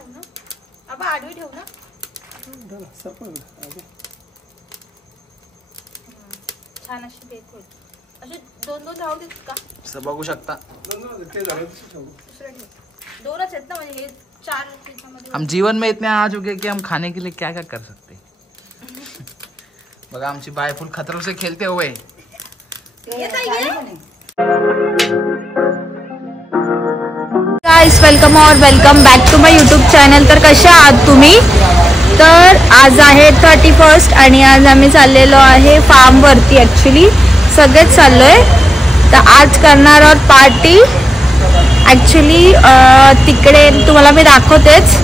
ठेवू ना आबा, आडवी ठेवू ना. छान अशी बेक होईल. असे 2-2 राहू देत का? असं बघू शकता. दुसरे ठेव. 2च आहेत ना, म्हणजे हे 4 त्याच्यामध्ये. हम जीवन में इतने आ चुके कि हम खाने के लिए क्या क्या कर सकते. बघा आमची बाय फुल खतरों से खेलते हुए. गाइस वेलकम और welcome back to my YouTube channel. तर कशा आहात तुम्ही? तर आज आहे 31 आणि आज आम्ही चाललेलो आहे फार्मवरती. ॲक्च्युली सगळेच चाललो आहे. तर आज करणार आहोत पार्टी. ॲक्च्युली तिकडे तुम्हाला मी दाखवतेच,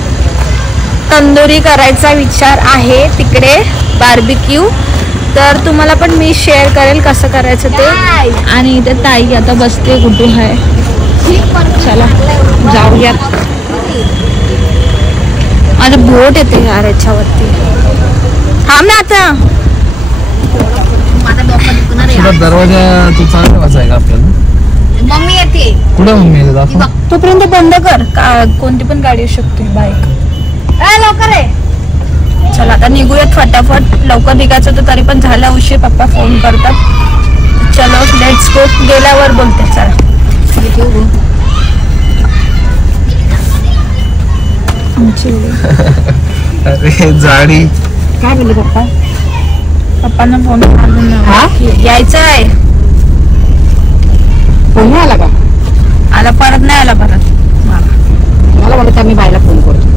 तंदुरी करायचा विचार आहे तिकडे, बार्बिक्यू. तर तुम्हाला पण मी शेअर करेल कसं करायचं ते. आणि इथे ताई आता बसते, कुठे आहे. चला जाऊयात. माझं बोट येते यार याच्यावरती. थांब ना आता. दरवाजा तू चांगला वाचायला आपल्याला. मम्मी येते. कुठे मम्मी येते दाखव. तोपर्यंत बंद कर. कोणती पण गाडी येऊ शकते, बाईक. लवकर आहे. चला आता निघूयात फटाफट. लवकर निघायचं तर तरी पण झाला उशीर. पप्पा फोन करतात. चलो लेट्स गो. गेल्यावर बोलते. चला अरे जाडी काय बोलले पप्पा? पप्पांना फोन यायचं आहे. फोन नाही आला का? आला परत नाही आला परत. मला म्हणत मी बायला फोन करतो.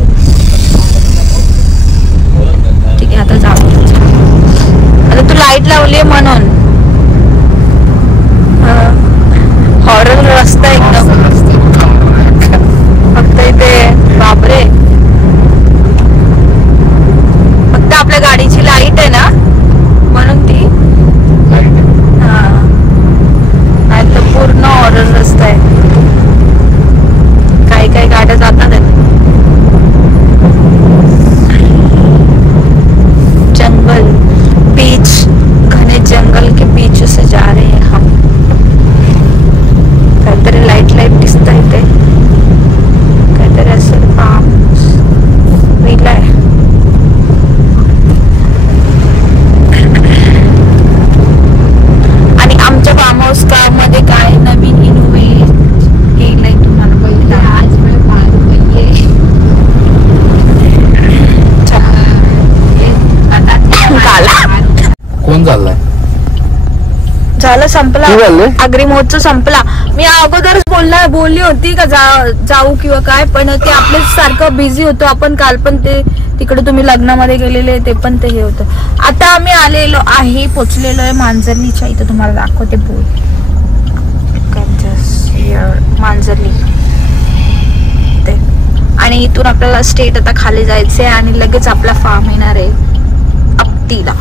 ठीक आहे आता जाऊ. आता तू लाईट लावली म्हणून. हॉरर रस्ता एकदम. फक्त इथे बापरे, फक्त आपल्या गाडीची लाईट आहे ना म्हणून ती. हा नाही तर पूर्ण हॉरर रस्ता आहे. काही काही गाड्या जातात. जंगल बीच, घने जंगल के बीच से जा रहे हैं हम. काहीतरी लाईट दिसत इथे. काहीतरी असेल. फार्म विला आहे. आणि आमच्या फार्म हाऊस मध्ये काय नवीन इनोव्हेट केलंय तुम्हाला बघितलं. आज कोण चाललाय? झालं संपला. अग्री महोत्सव संपला. मी अगोदरच बोलली होती का जाऊ किंवा काय, पण ते आपल्या सारखं बिझी होतो आपण. काल पण ते तिकडे तुम्ही लग्नामध्ये गेलेले ते पण ते हे होतं. आता आम्ही आलेलो आहे, पोचलेलो आहे मांजरलीच्या इथं. तुम्हाला दाखवते बोल. मांजरली ते. आणि इथून आपल्याला स्टेट आता खाली जायचंय आणि लगेच आपला फार्म येणार आहे आपटीला.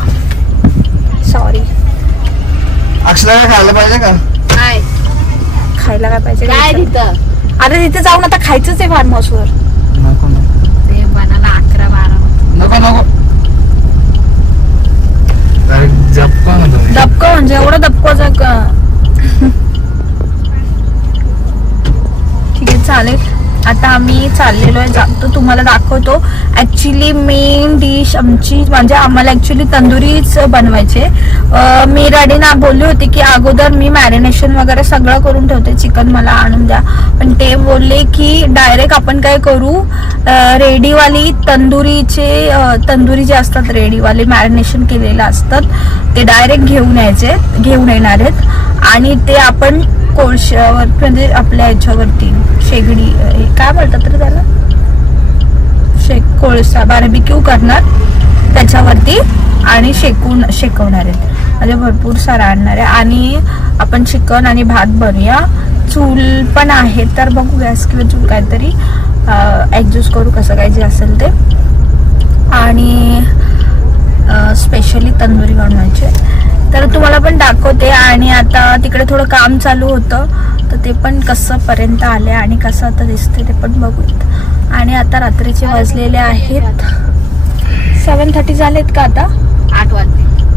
सॉरी अक्षरा खायला पाहिजे का? काय खायला काय पाहिजे काय तिथं? अरे तिथे जाऊन आता खायचंच आहे फार्म हाऊस वर. नको ते बनाला 11-12 नको नको. दबक म्हणजे एवढं दबकोच का? ठीक आहे चालेल. आता आम्ही चाललेलो आहे, जातो तुम्हाला दाखवतो. ऍक्च्युली मेन डिश आमची म्हणजे आम्हाला ऍक्च्युली तंदुरीच बनवायचे. मी रडीना बोलली होती की अगोदर मी मॅरिनेशन वगैरे सगळं करून ठेवते, चिकन मला आणून द्या. पण ते बोलले की डायरेक्ट आपण काय करू, रेडीवाली तंदुरी जे असतात रेडीवाले मॅरिनेशन केलेले असतात ते डायरेक्ट घेऊन येणार आहेत. आणि ते आपण कोळशावर म्हणजे आपल्या ह्याच्यावरती शेगडी काय बोलतात तर त्याला, कोळसा बार्बिक्यू करणार त्याच्यावरती आणि शेकवणार आहेत. म्हणजे भरपूर सारा आणणार आहे. आणि आपण चिकन आणि भात बनवूया. चूल पण आहे तर बघू गॅस किंवा चूल काहीतरी ऍडजस्ट करू कसं काय जे असेल ते. आणि स्पेशली तंदुरी बनवायची तर तुम्हाला पण दाखवते. आणि आता तिकडे थोडं काम चालू होतं तर ते पण कसं पर्यंत आले आणि कसं आता दिसते ते पण बघूयात. आणि आता रात्रीचे वाजलेले आहेत 7:30 झालेत का? आता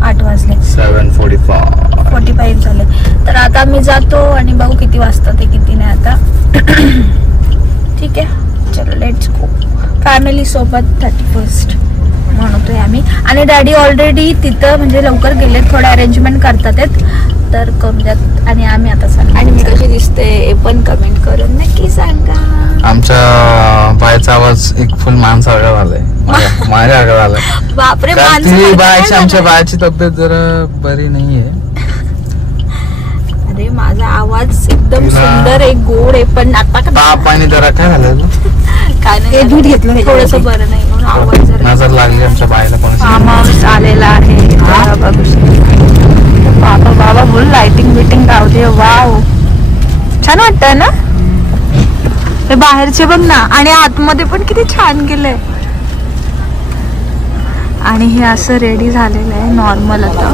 8 वाजले 7:45 झाले. तर आता मी जातो आणि बघू किती वाजता ते किती नाही आता. ठीक आहे चलो लेट्स गो. फॅमिली सोबत 31st म्हणतोय आम्ही. आणि डॅडी ऑलरेडी तिथं म्हणजे लवकर गेले, थोडं अरेंजमेंट करतात तर करून द्यात. आणि आम्ही आता सांग आणि मी कशी दिसते हे पण कमेंट करून नक्की सांगा. आमच्या बायचा आवाज एक फुल माणसाळा झालाय, माझ्या झालाय. बापरे, बायची आमच्या बायची तब्येत जरा बरी नाहीये. अरे माझा आवाज एकदम सुंदर आहे, गोड आहे, पण आता ताप आणि जरा काय झालं काय नाही, दूध घेतलं थोडस बरं नाही म्हणून आवाज जरा नजर लागली आमच्या बायला. कोणी फार्म हाऊस आलेला आहे. बाबा बाबा बोल लाइटिंग बिटिंग गावली. वाव छान वाटतंय ना हे बाहेरचे बघ ना, आणि आतमध्ये पण किती छान केलंय. आणि हे असं रेडी झालेलं आहे नॉर्मल आता.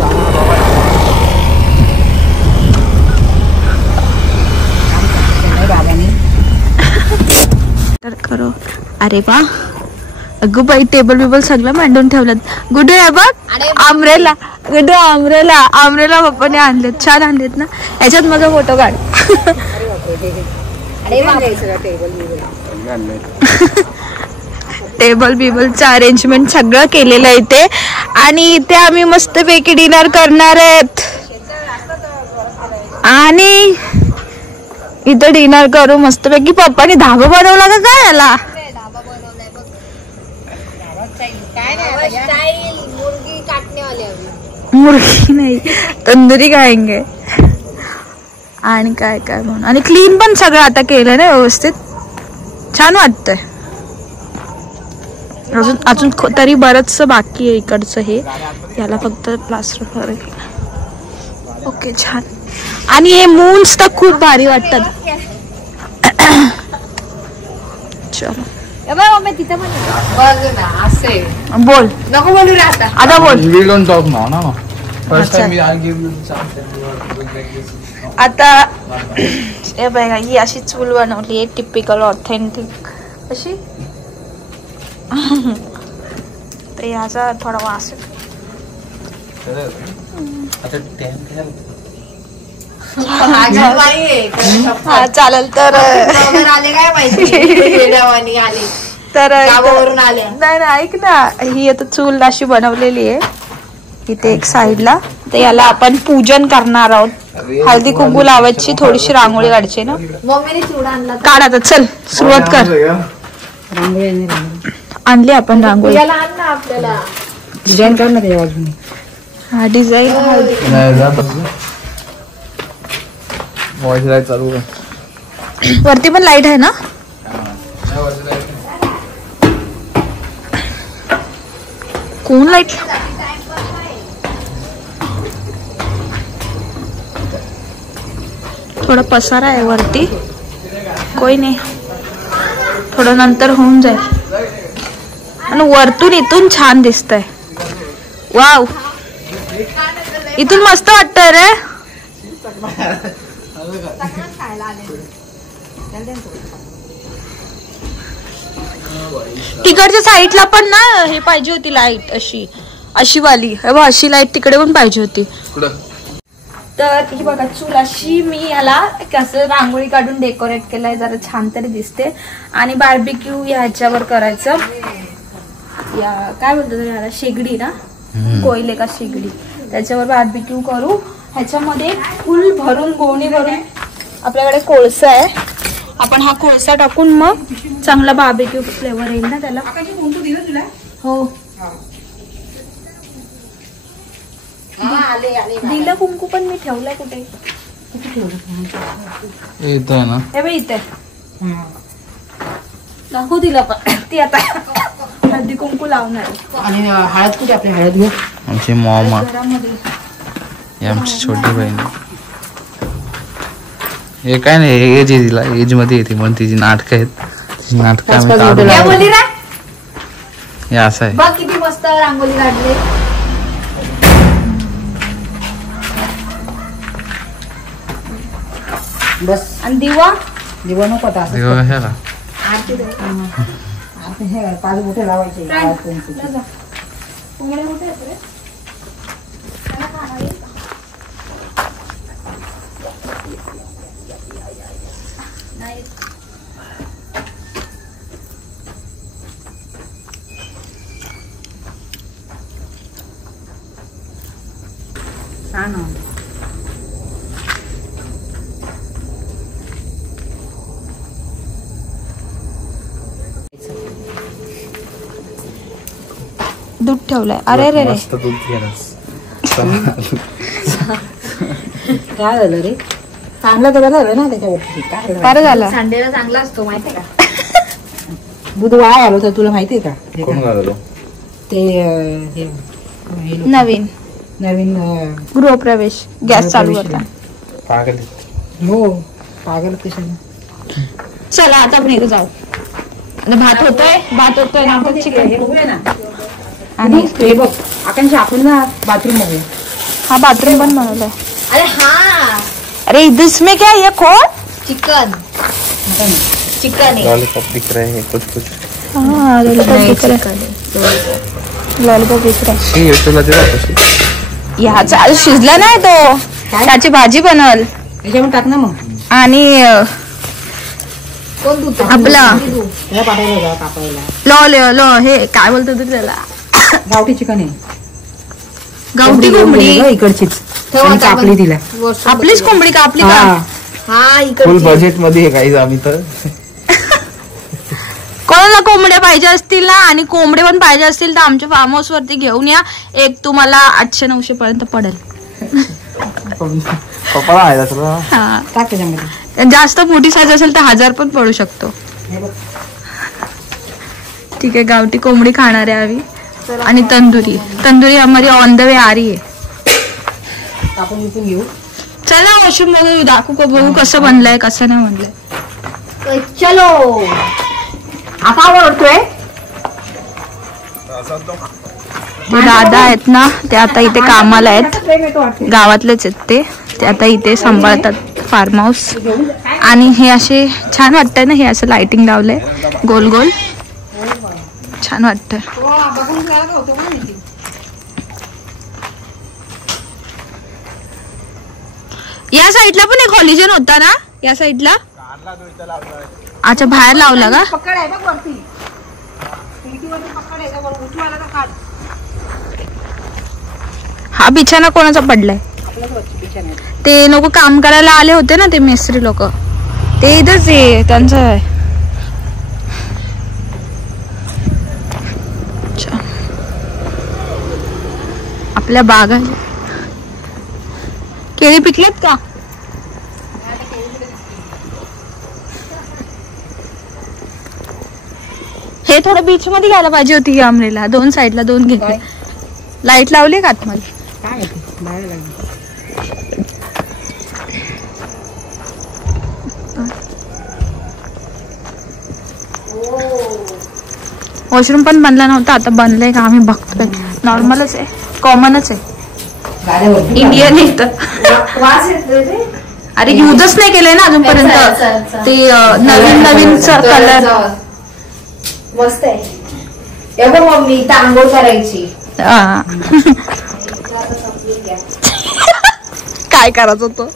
तर करो. अरे वा अगं बाई, टेबल बिबल सगळं मांडून ठेवलं. गुडू आहे बघ, आमरेला गुडू, आमरेला पप्पाने आणलेत, छान आणलेत ना. याच्यात माझा फोटो काढ. टेबल बिबलचं अरेंजमेंट सगळं केलेलं आहे इथे. आणि इथे आम्ही मस्तपैकी डिनर करणार आहेत. आणि इथं डिनर करू मस्तपैकी. पप्पानी धाबा बनवला का काय याला? मुर्गी नाही, तंदुरी खाएंगे. आणि काय काय म्हणून. आणि क्लीन पण सगळं आता केलं ना व्यवस्थित, छान वाटतंय. अजून अजून तरी बरंचसं बाकी आहे इकडचं. हे याला फक्त प्लास्टर करायचं. ओके छान. आणि हे मून्स तर खूप भारी वाटतात. चलो बोल, नको बोलू रे आता. आता बोल. We don't talk now, no. First time I give you chance. आता हे बघा, ही अशी चूल बनवली आहे टिपिकल ऑथेंटिक अशी. तर याचा थोडा वास हा चालेल. तर आले काय माहिती आले तर गावावरून आले. नाही ऐक ना, ही आता चूल अशी बनवलेली आहे इथे एक साईडला. तर याला आपण पूजन करणार आहोत. हळदी कुंकू लावायची, थोडीशी रांगोळी काढायची ना. मम्मीने चिवडा आणला. काढ आता, चल सुरुवात कर. आणली आपण रांगोळी. आपल्याला डिझाईन कर ना त्याच्या बाजूने. हा डिझाईन चालू वरती पण लाईट आहे ना. कोण लाईट? थोडा पसारा आहे वरती, कोई नाही, थोडं नंतर होऊन जाईल. आणि वरतून इथून छान दिसतंय. वाव, इथून मस्त वाटतंय रे. तिकडच्या साईडला पण ना हे पाहिजे होती लाईट, अशी वाली. अशी लाईट तिकडे पण पाहिजे होती. तर ही बघा चूल अशी मी याला कसं रांगोळी काढून डेकोरेट केलंय, जरा छान तरी दिसते. आणि बार्बिक्यू ह्याच्यावर करायचं, या काय बोलतो याला, शेगडी ना, कोयले का शेगडी, त्याच्यावर बार्बिक्यू करू. ह्याच्यामध्ये फुल भरून गोणी भरून आपल्याकडे कोळसा आहे. आपण हा कोळसा टाकून मग चांगला बार्बिक्यू फ्लेवर येईल ना त्याला. हो दिलं कुंकू, पण मी ठेवलं कुठे येतोय ना. हे बघ इथे दाखवू दिलं, पण ती आता हळदी कुंकू लावणार. आणि हळद कुठे आपली हळद घेऊ. आमची मॉमा, घरामध्ये आमची छोटी बहीण. हे काय नाही, एज आहे तिला, एज मध्ये येते म्हणून तिची नाटकं आहेत. तिची नाटकं आम्ही काढून. हे असं आहे. बघ किती मस्त रांगोळी काढली. बस. आणि दिवा दिवा नको आता. दिवा ह्याला हे 5 मोठे लावायचे. हा ना. दूध ठेवलंय. अरे रे रे मस्त दूध घेणार. काय झालं रे? चांगलं तर झालं ना त्याच्यावरती. काय बरं झालं. संडेला चांगला असतो माहितीये का? दूध वाया आलं तर तुला माहितीये का? कोण घालवलं? ते हे नवीन नवीन गृहप्रवेश गॅस चालू होता. पागल. हो पागल कशाने. चला आता आपण इथे जाऊ. आता भात होतोय ना आपण चिकन हे बघूया ना. आणि हे बघ आकांक्षा आपण ना बाथरूम बघूया. हा बाथरूम पण बनवलाय. अरे हा अरे इसमें क्या है ये कौन? चिकन चिकन है. लॉलीपॉप दिख रहे हैं कुछ कुछ. हाँ लॉलीपॉप दिख रहा है. लॉलीपॉप दिख रहा है. हे तुला दिला कशी? ह्याचा आज शिजला नाही तो. त्याची भाजी बनल याच्यावर टाक ना मग. आणि कोण दूध आपला त्याला पाठवलं जा कापायला. लो हे काय बोलतो तू त्याला? गावठी चिकन आहे. गावठी कोंबडी. इकडचीच आणि कापली तिला. आपलीच कोंबडी कापली का? हा. हा फुल इकडे बजेट मध्ये आहे काही आम्ही तर. कोणाला कोंबड्या पाहिजे असतील ना आणि कोंबडे पण पाहिजे असतील तर आमच्या फार्म हाऊस वरती घेऊन या. एक तुम्हाला 800-900 पर्यंत पडेल. कपाळा आहे तुला. हा टाक त्याच्यामध्ये. जास्त मोठी साईज असेल तर 1000 पण पडू शकतो. हे बघ. ठीक आहे. गावठी कोंबडी खाणार आहे आम्ही. आणि तंदुरी हमारी ऑन द वे आ रही है. आपण इथून घेऊ. चला वॉशरूम बघू दाखवू का बघू कसं बनलंय कसं नाही बनलंय. चलो आता आवडतोय. ते दादा आहेत ना ते आता इथे कामाला आहेत. गावातलेच आहेत ते आता इथे सांभाळतात फार्म हाऊस. आणि हे असे छान वाटतंय ना. हे असं लाइटिंग लावलंय गोल गोल. छान वाटतंय. या साईडला पण एक हॉलिजन होता ना या साईडला. अच्छा बाहेर लावला का? पकड आहे बघ वरती. खिडकीवरती पकड आहे का उठवायला का काढ. हा बिछाना कोणाचा पडलाय? आपल्याच वरची बिछाना आहे. ते लोक काम करायला आले होते ना ते मिस्त्री लोक ते इथंच आहे त्यांचं आहे. अच्छा. आपल्या बागा केळी पिकलेत का? हे थोडं बीच मध्ये घ्यायला पाहिजे होती ही आमरेला. 2 साईडला 2 घेतले. लाईट लावली का आतमध्ये? काय आहे ते? बाहेर लागली. वॉशरूम पण बनला नव्हता आता बनलंय का आम्ही बघतोय. नॉर्मलच आहे कॉमनच आहे गाड्यावरती. इंडियन इथं. वास येतोय रे. अरे युजच नाही केलंय ना अजूनपर्यंत. ते नवीन कलर मस्त आहे. हे बघ मम्मी इथं आंघोळ करायची. काय करायचं होतं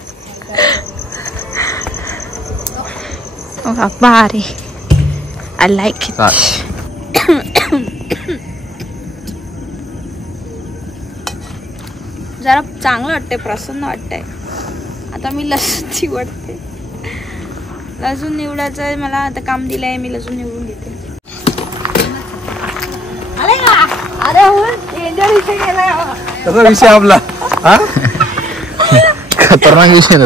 बारे. I like it. जरा चांगलं वाटतंय प्रसन्न वाटतंय. आता मी लसूण निवडते. लसूण निवडायचं आहे मला आता काम दिलंय. मी लसूण निवडून घेते. कसा विषय आपला खतरनाक विषय ना.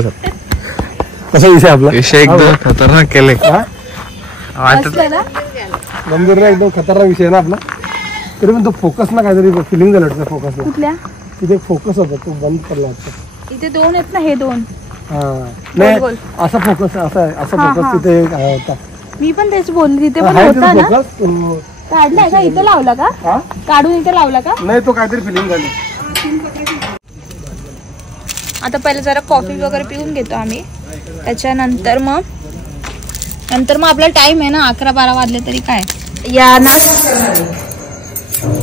कसा विषय आपला विषय एकदम खतरनाक केले. गंभीर ना एकदम खतरनाक विषय ना आपला. तरी पण तो फोकस ना काहीतरी फिलिंग झालं वाटतं. फोकस कुठल्या तिथे फोकस होता तो बंद पडला वाटतं. इथे 2 आहेत ना. हे 2 हा नाही गोल. असा फोकस असा हा, फोकस हा. तिथे होता. मी पण तेच बोलली. तिथे पण आहे होता तिथे ना. फोकस. काढलाय का? इथे लावला का? हा काढून इथे लावला का? नाही तो काहीतरी फिलिंग झाली. आता पहिले जरा कॉफी वगैरे पिऊन घेतो आम्ही. त्याच्यानंतर मग आपला टाइम आहे ना 11-12 वाजले तरी काय. या ना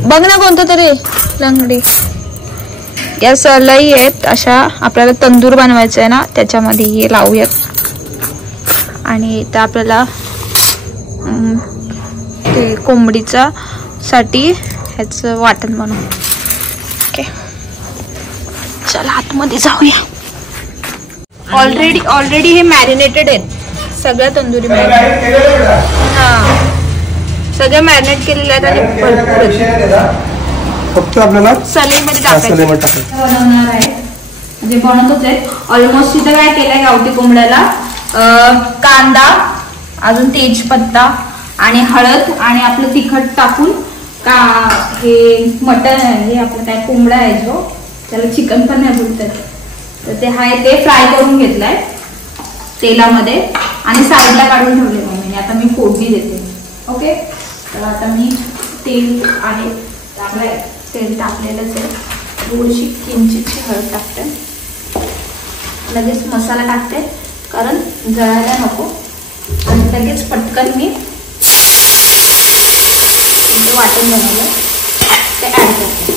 बघ ना कोणतं तरी लंगडी. या सलाई आहेत अशा. आपल्याला तंदूर बनवायचं आहे ना त्याच्यामध्ये हे लावूयात. आणि इथं आपल्याला ते कोंबडीचा साठी ह्याचं वाटण बनवू. ओके चला आतमध्ये जाऊया. ऑलरेडी हे मॅरिनेटेड आहेत सगळ्या तंदुरी. हा सगळे मॅरिनेट केलेले आहेत आणि भरपूर फक्त आपल्याला सलईमध्ये सलईमध्ये टाकायचं. बनवणार आहे म्हणजे बनवतोच आहे ऑलमोस्ट. इथं काय केलंय गावठी कोंबड्याला कांदा, अजून तेजपत्ता आणि हळद आणि आपलं तिखट टाकून का हे मटन हे आपलं काय कोंबडा आहे जो त्याला चिकन पण नाही बोलतात तर ते आहे ते फ्राय करून घेतलंय तेलामध्ये आणि साईडला काढून ठेवले मम्मीने. आता मी फोडणी देते. ओके तर आता मी तेल आहे टाकलंय, तेल टाकलेलंच आहे. थोडीशी किंचितची हळद टाकते, लगेच मसाला टाकते कारण जळायला नको आणि लगेच पटकन मी वाटण बनवलं ते ऍड करते.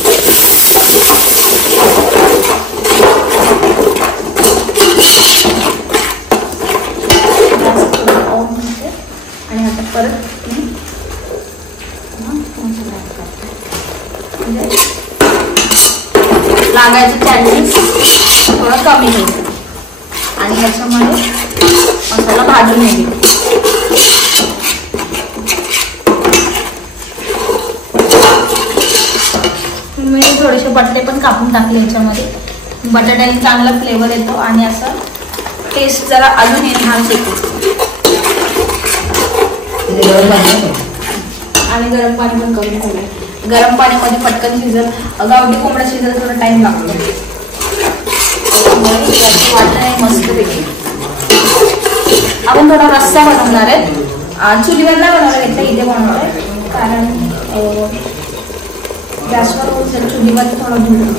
आणि आता परत मी मसाला ऍड करते म्हणजे लागायचं चान्सेस थोडं कमी होईल आणि ह्याच्यामध्ये मसाला भाजून येईल. मी थोडेसे बटाटे पण कापून टाकले ह्याच्यामध्ये. बटाट्याने चांगला फ्लेवर येतो आणि असं टेस्ट जरा अजून एनहान्स येतो. आणि गरम पाणी पण करून ठेवले. गरम पाण्यामध्ये पटकन शिजत गावठी कोंबडा शिजायला थोडा टाइम लागतो. वाटण आहे मस्तपैकी. आपण थोडा रस्सा बनवणार आहे. चुलीवर नाही बनवणार घेतला, इथे बनवणार आहे कारण गॅसवर होईल चुलीवर थोडं धुवून.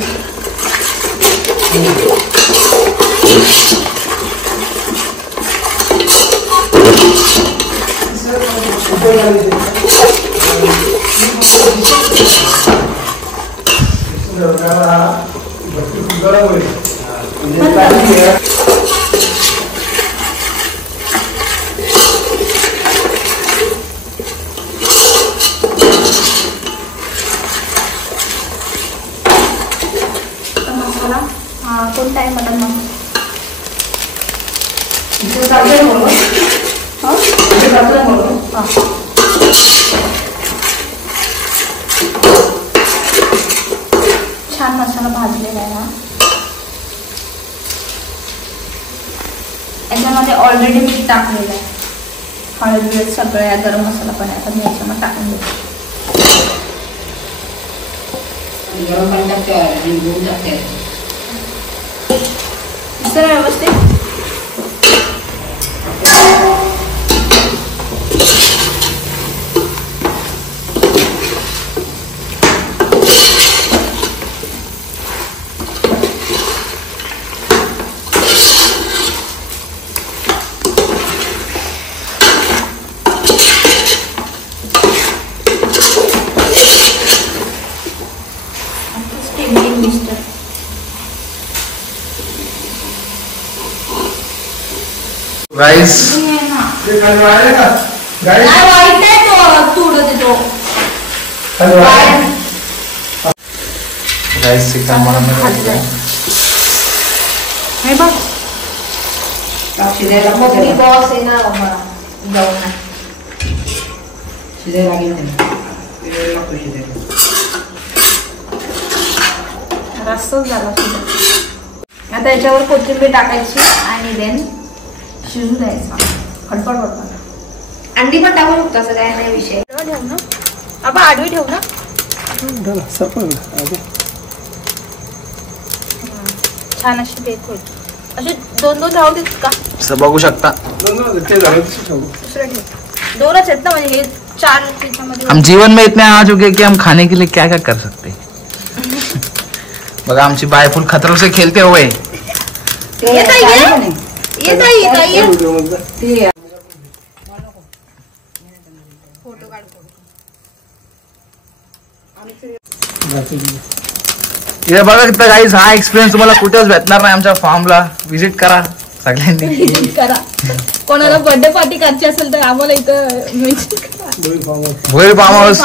मसाला कोणता आहे मटन मसाला छान मसाला भाजलेला आहे ना. याच्यामध्ये ऑलरेडी मीठ टाकलेलं आहे, हळद बिळद सगळं गरम मसाला पण आहे. आता मी याच्यामध्ये टाकून देते. व्यवस्थित राईस राईस चिकन बॉस आहे ना जाऊन रस्साच झाला. आता याच्यावर कोथिंबीर टाकायची आणि देन शिजू द्यायचा. फटफट फटफट. अंडी पण टाकू शकतो, असं काय नाही विषय. ठेव ना आपण आडवी ठेवू ना. छान अशी बेक होईल. असे दोन दोन राहू देत का बघू शकता. दुसरं ठेव. दोनच आहेत ना म्हणजे हे चार त्याच्यामध्ये. हम जीवन में इतने आ चुके कि हम खाने के लिए क्या क्या कर सकते. बघा आमची बाय फुल खतरों से खेलते हुए. हे बघा गाईज, हा एक्सपिरियन्स तुम्हाला कुठेच भेटणार नाही. आमच्या फार्मला व्हिजिट करा सगळ्यांनी. करा. कोणाला बर्थडे पार्टी करायची असेल तर आम्हाला इथं भोईर फार्म हाऊस,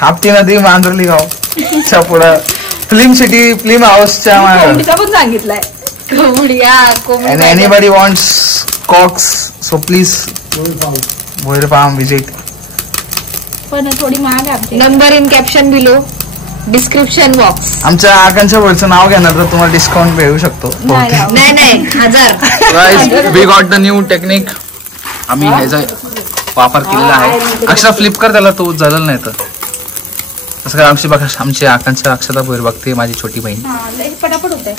आपटी नदी, मांजरली गाव च्या पुढं फिल्म सिटी फिल्म हाऊसच्या कोंबडीचा पण सांगितलंय. and anybody wants cocks so please Boyer Farm visit. पण थोडी महाग आहे. Number in caption below, description box. आमच्या आकांक्षा बोरचं नाव घेणार तर तुम्हाला डिस्काउंट मिळू शकतो. नाही 1000. Guys we got the new technique. आम्ही ह्याचा वापर केलेला आहे. अक्षरा फ्लिपकर त्याला तो जळल नाही तर तसं काय. आमची आकांक्षा अक्षता बोयर बघते, माझी छोटी बहीण. पटापट होते.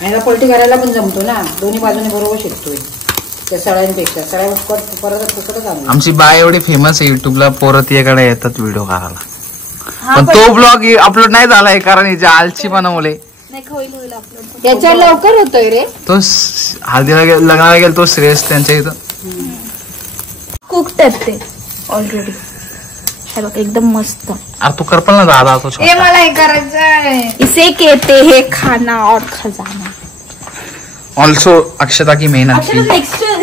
आणि पलटी करायला पण जमतो ना, दोन्ही बाजूने बरोबर शिकतोय त्या सळ्यांपेक्षा. सळ्या परत फुकटच आणतो. आमची बाय एवढी फेमस आहे युट्यूबला, पोरं तिच्याकडे येतात व्हिडिओ करायला. पण तो ब्लॉग अपलोड नाही झालाय कारण हिच्या आलची बनवले. याच्या लवकर होतोय रे. तो हळदीला लग्नाला गेला तो श्रेयस त्यांच्या इथं कुक ते ऑलरेडी. हे बघ एकदम मस्त. अरे तू करपल ना दादा तो हे मला हे करायचंय. इसे कहते है खाना और खजाना. ऑल्सो अक्षता की मेहनत की.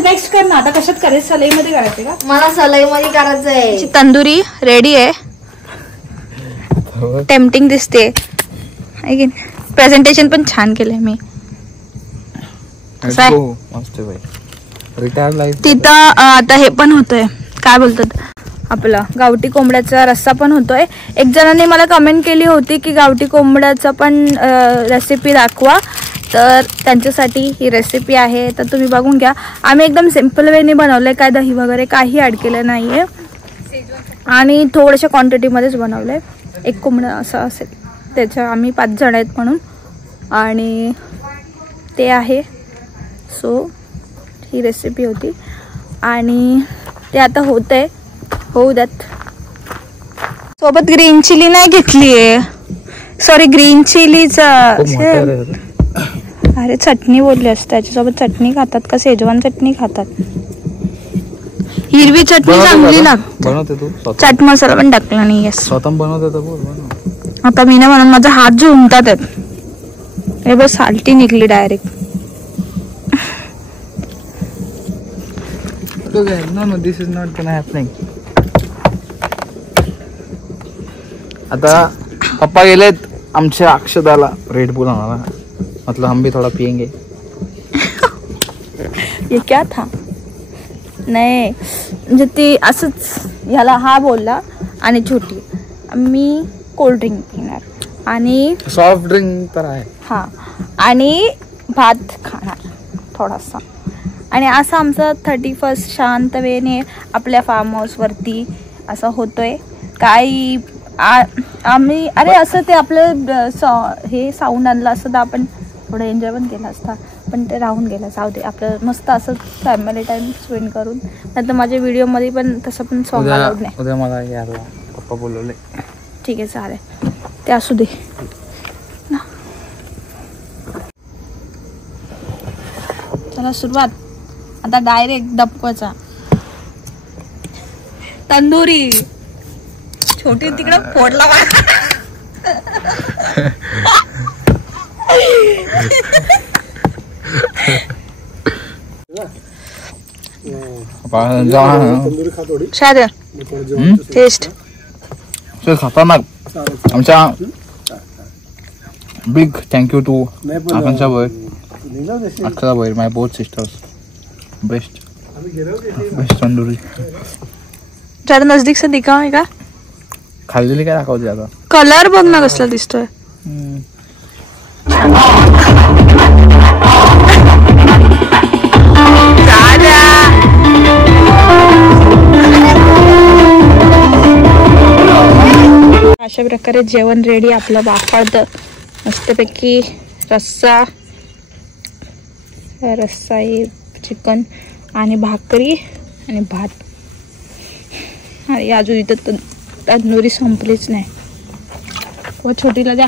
नेक्स्ट कर ना. आता कशात करायचं? सलई मध्ये करायचं का? मला सलई मध्ये करायचंय. तंदुरी रेडी आहे. टेम्पटिंग दिसते. प्रेझेंटेशन पण छान केलंय मी. तिथं आता हे पण होतंय, काय बोलतात आपला गावठी कोंबड्याचा रस्सा पण होतोय. एक जणांनी मला कमेंट केली होती की गावठी कोंबड्याचा पण रेसिपी दाखवा, तर त्यांच्यासाठी ही रेसिपी आहे. तर तुम्ही बघून घ्या. आम्ही एकदम सिम्पल वेने बनवलंय, काय दही वगैरे काही ऍड केलं नाहीये आणि थोड्याशा क्वांटिटीमध्येच बनवलंय. एक कोंबडा असं असेल त्याच्या, आम्ही 5 जण आहेत म्हणून, आणि ते आहे. सो ही रेसिपी होती आणि ते आता होतंय, होऊ द्यात. सोबत ग्रीन चिली नाही घेतलीये, सॉरी ग्रीन चिलीचा. अरे चटणी बोलली असते, त्याच्यासोबत चटणी खातात का? शेजवान चटणी खातात. हिरवी चटणी चांगली लागते. चाट मसाला पण टाकला नाही. आता मी नाही म्हणून माझा हात झुमतात आहेत. हे बस साल्टी निघली direct. No, this is not gonna happening. आता पप्पा गेलेत आमच्या अक्षदाला रेड बुल आणायला. मतलब हम भी थोड़ा पियेंगे. ये क्या था? नाही म्हणजे ती असंच ह्याला हा बोलला आणि छोटी मी कोल्ड ड्रिंक पिणार आणि सॉफ्ट ड्रिंक तर आहे. हा आणि भात खाणार थोडासा. आणि असं आमचं 31 शांत वेळेने आपल्या फार्म हाऊसवरती असं होतोय. काही आम्ही अरे असं ते आपलं हे साऊंड आणलं असतं तर आपण थोडं एन्जॉय पण केला असता, पण ते राहून गेलं. जाऊ दे, आपलं मस्त असं फॅमिली टाइम स्पेंड करून. नंतर माझ्या व्हिडिओमध्ये पण तसं पण सॉंग अलाउड नाही. उद्या मला यायला पप्पा बोलवले. ठीक आहे चालेल, ते असू दे. चला सुरुवात. आता डायरेक्ट दबकोचा तंदुरी. छोटी तिकडे फोडला. शाद टेस्ट खतरनाक. आमच्या big thank you to Akanksha Boyar, Akshata Boyar, my both sisters. Best tandoori. जरा नजदीक से दिखाओ का खाल्लेली काय दाखवते आता. कलर बघ ना कसला दिसतोय. अशा प्रकारे जेवण रेडी आपलं. बाफाळतं मस्तपैकी रस्सा आहे, चिकन आणि भाकरी आणि भात. आणि अजून इथं तंदुरी संपलीच नाही. व छोटीला द्या.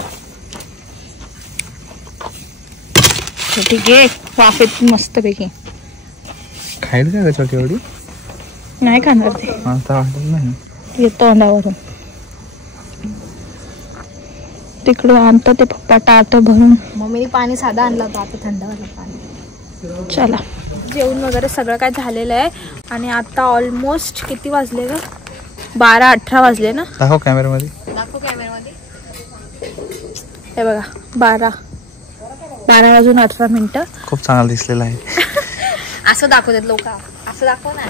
छोटी घे वाफेत मस्तपैकी. खाईल का छोटी एवढी? नाही खाणार ते. नाही येतो अंडावरून. तिकडं आणतं ते पप्पा टाट भरून. मम्मीने पाणी साधा आणलं होतं, आता थंड वाला पाणी. चला जेवण वगैरे सगळं काय झालेलं आहे. आणि आता ऑलमोस्ट किती वाजले ग? 12-18 वाजले ना. दाखव कॅमेऱ्यामध्ये. दाखव कॅमेरामध्ये. हे बघा 12 वाजून 18 मिनिटं. खूप चांगला दिसलेला आहे. असं दाखवतात लोक, असं दाखव ना.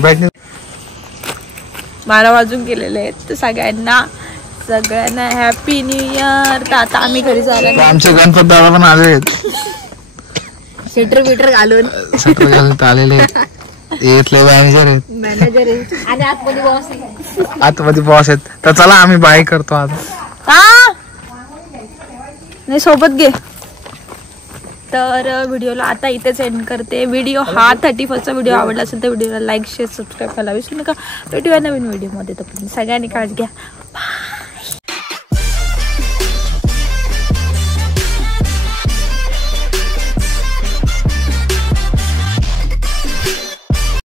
ब्राईटनेस 12 वाजून गेलेले आहेत. तर सगळ्यांना हॅपी न्यू इयर. तर आता आम्ही घरी जायला आमचे गणपत दादा पण आले आहेत. स्वेटर बिटर घालून सत्र घालून आलेले येतले मॅनेजर आहेत. मॅनेजर आहे आणि आतमध्ये बॉस आहे. आतमध्ये बॉस आहेत. तर चला आम्ही बाय करतो आता. नाही सोबत घे. तर व्हिडिओला आता इथेच एंड करते. व्हिडिओ हा 31st व्हिडिओ आवडला असेल तर व्हिडिओला लाईक शेअर सबस्क्राईब करायला विसरू नका. भेटूया नवीन व्हिडिओमध्ये. तर सगळ्यांनी काळजी घ्या. बाय.